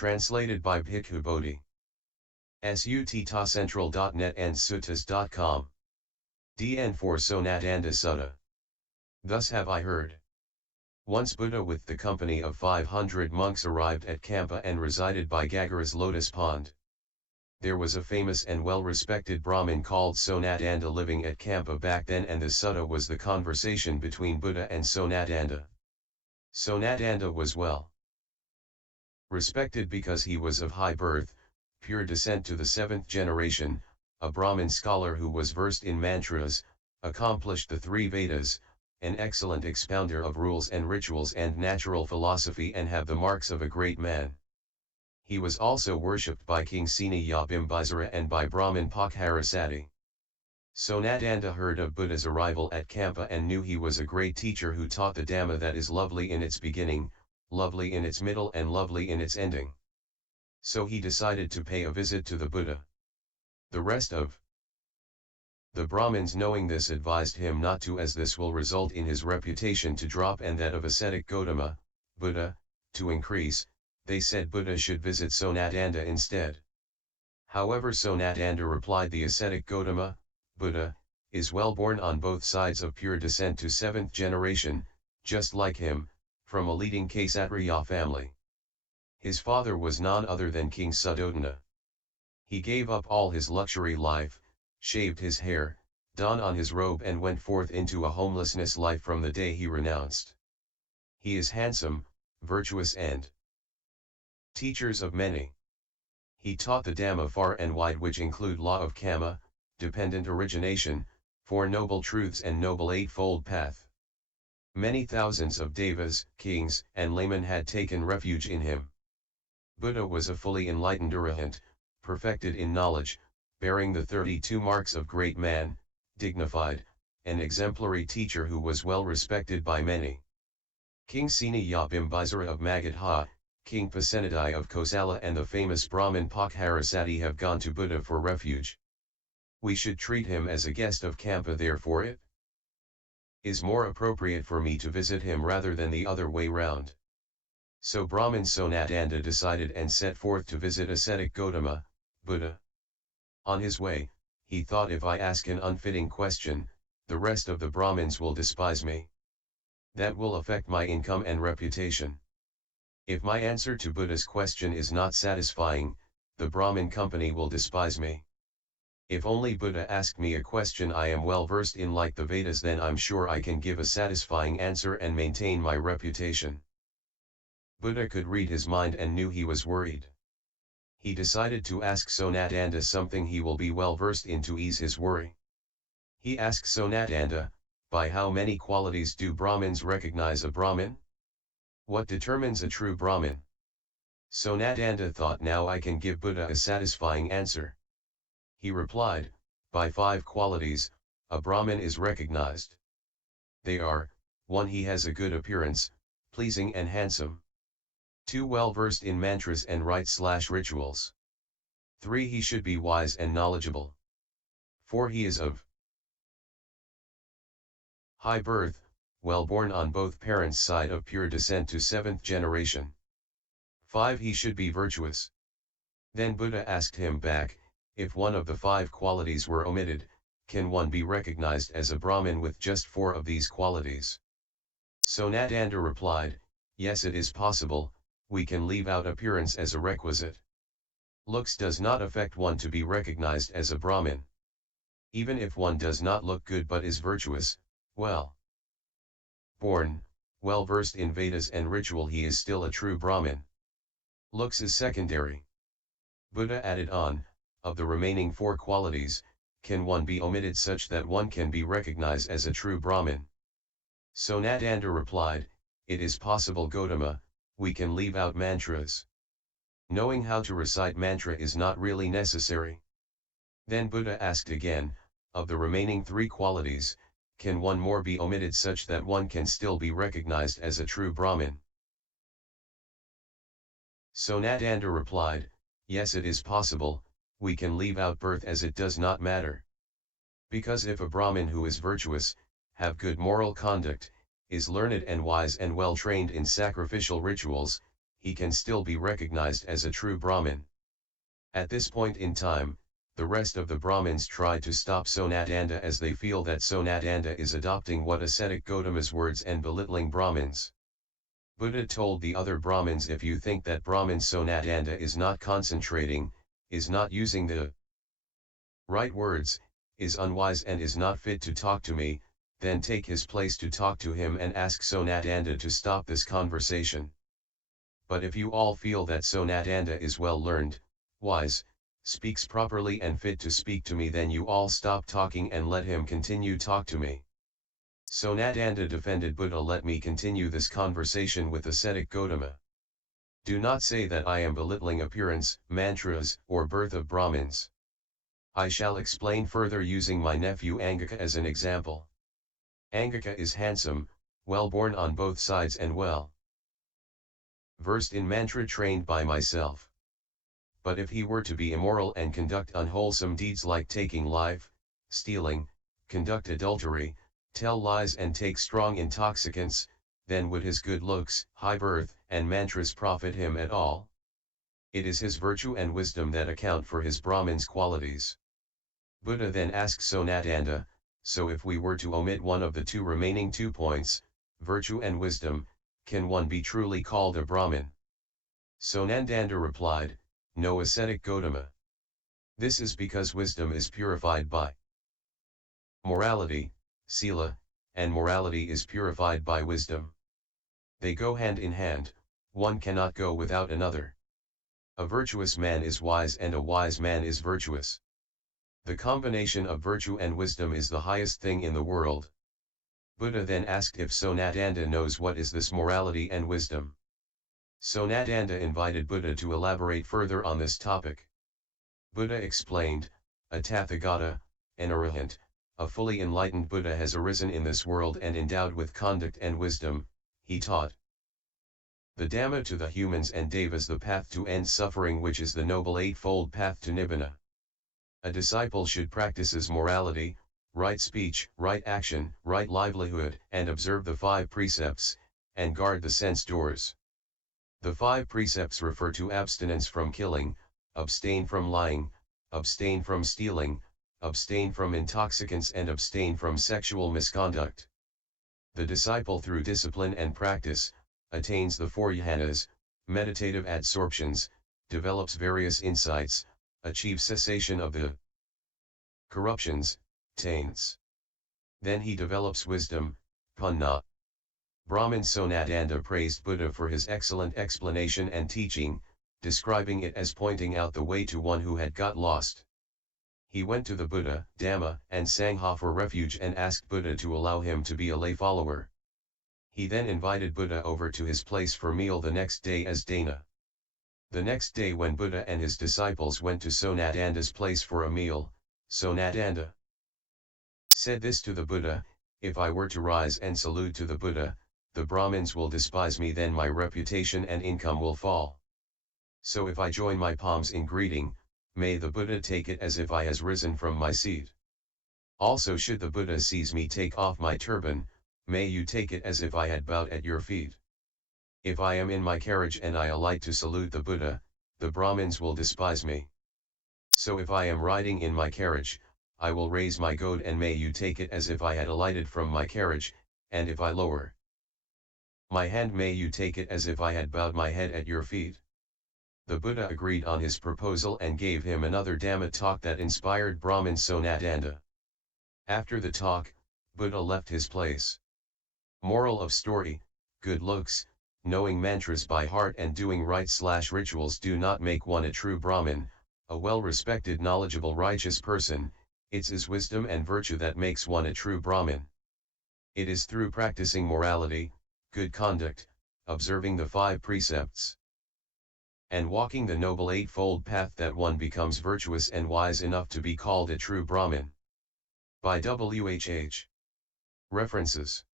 Translated by Bhikkhu Bodhi. Suttacentral.net and suttas.com. DN for Sonadanda Sutta. Thus have I heard. Once Buddha with the company of 500 monks arrived at Kampa and resided by Gagara's lotus pond. There was a famous and well-respected Brahmin called Sonadanda living at Kampa back then, and the sutta was the conversation between Buddha and Sonadanda. Sonadanda was well respected because he was of high birth, pure descent to the 7th generation, a Brahmin scholar who was versed in mantras, accomplished the 3 Vedas, an excellent expounder of rules and rituals and natural philosophy, and have the marks of a great man. He was also worshipped by King Bimbisara and by Brahmin Pakharasati. Sonadanda heard of Buddha's arrival at Kampa and knew he was a great teacher who taught the Dhamma that is lovely in its beginning, lovely in its middle and lovely in its ending. So he decided to pay a visit to the Buddha. The rest of the Brahmins, knowing this, advised him not to, as this will result in his reputation to drop and that of ascetic Gotama, Buddha, to increase. They said Buddha should visit Sonadanda instead. However, Sonadanda replied, the ascetic Gotama, Buddha, is well born on both sides of pure descent to 7th generation, just like him, from a leading Kshatriya family. His father was none other than King Suddhodana. He gave up all his luxury life, shaved his hair, donned on his robe and went forth into a homelessness life from the day he renounced. He is handsome, virtuous and teachers of many. He taught the Dhamma far and wide, which include law of Kama, dependent origination, 4 noble truths and noble eightfold path. Many thousands of devas, kings, and laymen had taken refuge in him. Buddha was a fully enlightened arahant, perfected in knowledge, bearing the 32 marks of great man, dignified, an exemplary teacher who was well respected by many. King Bimbisara of Magadha, King Pasenadi of Kosala and the famous Brahmin Pakharasati have gone to Buddha for refuge. We should treat him as a guest of Kampa, therefore it is more appropriate for me to visit him rather than the other way round. So Brahmin Sonadanda decided and set forth to visit ascetic Gotama, Buddha. On his way, he thought, if I ask an unfitting question, the rest of the Brahmins will despise me. That will affect my income and reputation. If my answer to Buddha's question is not satisfying, the Brahmin company will despise me. If only Buddha asked me a question I am well versed in, like the Vedas, then I'm sure I can give a satisfying answer and maintain my reputation. Buddha could read his mind and knew he was worried. He decided to ask Sonadanda something he will be well versed in to ease his worry. He asked Sonadanda, by how many qualities do Brahmins recognize a Brahmin? What determines a true Brahmin? Sonadanda thought, now I can give Buddha a satisfying answer. He replied, by 5 qualities, a Brahmin is recognized. They are, 1. He has a good appearance, pleasing and handsome. 2. Well versed in mantras and rites/rituals. 3. He should be wise and knowledgeable. 4. He is of high birth, well born on both parents' side of pure descent to 7th generation. 5. He should be virtuous. Then Buddha asked him back, if one of the 5 qualities were omitted, can one be recognized as a Brahmin with just 4 of these qualities? Sonadanda replied, yes, it is possible. We can leave out appearance as a requisite. Looks does not affect one to be recognized as a Brahmin. Even if one does not look good but is virtuous, well born, well versed in Vedas and ritual, he is still a true Brahmin. Looks is secondary. Buddha added on, of the remaining 4 qualities, can one be omitted such that one can be recognized as a true Brahmin? Sonadanda replied, it is possible, Gotama. We can leave out mantras. Knowing how to recite mantra is not really necessary. Then Buddha asked again, of the remaining 3 qualities, can one more be omitted such that one can still be recognized as a true Brahmin? Sonadanda replied, yes, it is possible. We can leave out birth, as it does not matter. Because if a Brahmin who is virtuous, have good moral conduct, is learned and wise and well trained in sacrificial rituals, he can still be recognized as a true Brahmin. At this point in time, the rest of the Brahmins tried to stop Sonadanda as they feel that Sonadanda is adopting what ascetic Gotama's words and belittling Brahmins. Buddha told the other Brahmins, if you think that Brahmin Sonadanda is not concentrating, is not using the right words, is unwise and is not fit to talk to me, then take his place to talk to him and ask Sonadanda to stop this conversation. But if you all feel that Sonadanda is well learned, wise, speaks properly and fit to speak to me, then you all stop talking and let him continue talk to me. Sonadanda defended Buddha, let me continue this conversation with ascetic Gotama. Do not say that I am belittling appearance, mantras, or birth of Brahmins. I shall explain further using my nephew Angaka as an example. Angaka is handsome, well born on both sides and well versed in mantra trained by myself. But if he were to be immoral and conduct unwholesome deeds like taking life, stealing, conduct adultery, tell lies and take strong intoxicants, then would his good looks, high birth, and mantras profit him at all? It is his virtue and wisdom that account for his Brahmin's qualities. Buddha then asked Sonadanda, so if we were to omit one of the two remaining 2 points, virtue and wisdom, can one be truly called a Brahmin? Sonadanda replied, no, ascetic Gotama. This is because wisdom is purified by morality, sila, and morality is purified by wisdom. They go hand in hand, one cannot go without another. A virtuous man is wise and a wise man is virtuous. The combination of virtue and wisdom is the highest thing in the world. Buddha then asked if Sonadanda knows what is this morality and wisdom. Sonadanda invited Buddha to elaborate further on this topic. Buddha explained, a Tathagata, an arahant, a fully enlightened Buddha has arisen in this world and endowed with conduct and wisdom, he taught the Dhamma to the humans and Devas the path to end suffering, which is the noble eightfold path to Nibbana. A disciple should practice morality, right speech, right action, right livelihood, and observe the 5 precepts, and guard the sense doors. The 5 precepts refer to abstinence from killing, abstain from lying, abstain from stealing, abstain from intoxicants and abstain from sexual misconduct. The disciple through discipline and practice, attains the 4 jhanas, meditative absorptions, develops various insights, achieves cessation of the corruptions, taints. Then he develops wisdom, panna. Brahmin Sonadanda praised Buddha for his excellent explanation and teaching, describing it as pointing out the way to one who had got lost. He went to the Buddha, Dhamma, and Sangha for refuge and asked Buddha to allow him to be a lay follower. He then invited Buddha over to his place for meal the next day as dana. The next day when Buddha and his disciples went to Sonadanda's place for a meal, Sonadanda said this to the Buddha, if I were to rise and salute to the Buddha, the Brahmins will despise me, then my reputation and income will fall. So if I join my palms in greeting, may the Buddha take it as if I has risen from my seat. Also should the Buddha seize me take off my turban, may you take it as if I had bowed at your feet. If I am in my carriage and I alight to salute the Buddha, the Brahmins will despise me. So if I am riding in my carriage, I will raise my goad and may you take it as if I had alighted from my carriage, and if I lower my hand may you take it as if I had bowed my head at your feet. The Buddha agreed on his proposal and gave him another Dhamma talk that inspired Brahmin Sonadanda. After the talk, Buddha left his place. Moral of story, good looks, knowing mantras by heart and doing right/rituals do not make one a true Brahmin, a well-respected knowledgeable righteous person. It's his wisdom and virtue that makes one a true Brahmin. It is through practicing morality, good conduct, observing the 5 precepts, and walking the noble eightfold path that one becomes virtuous and wise enough to be called a true Brahmin. By WHH. References.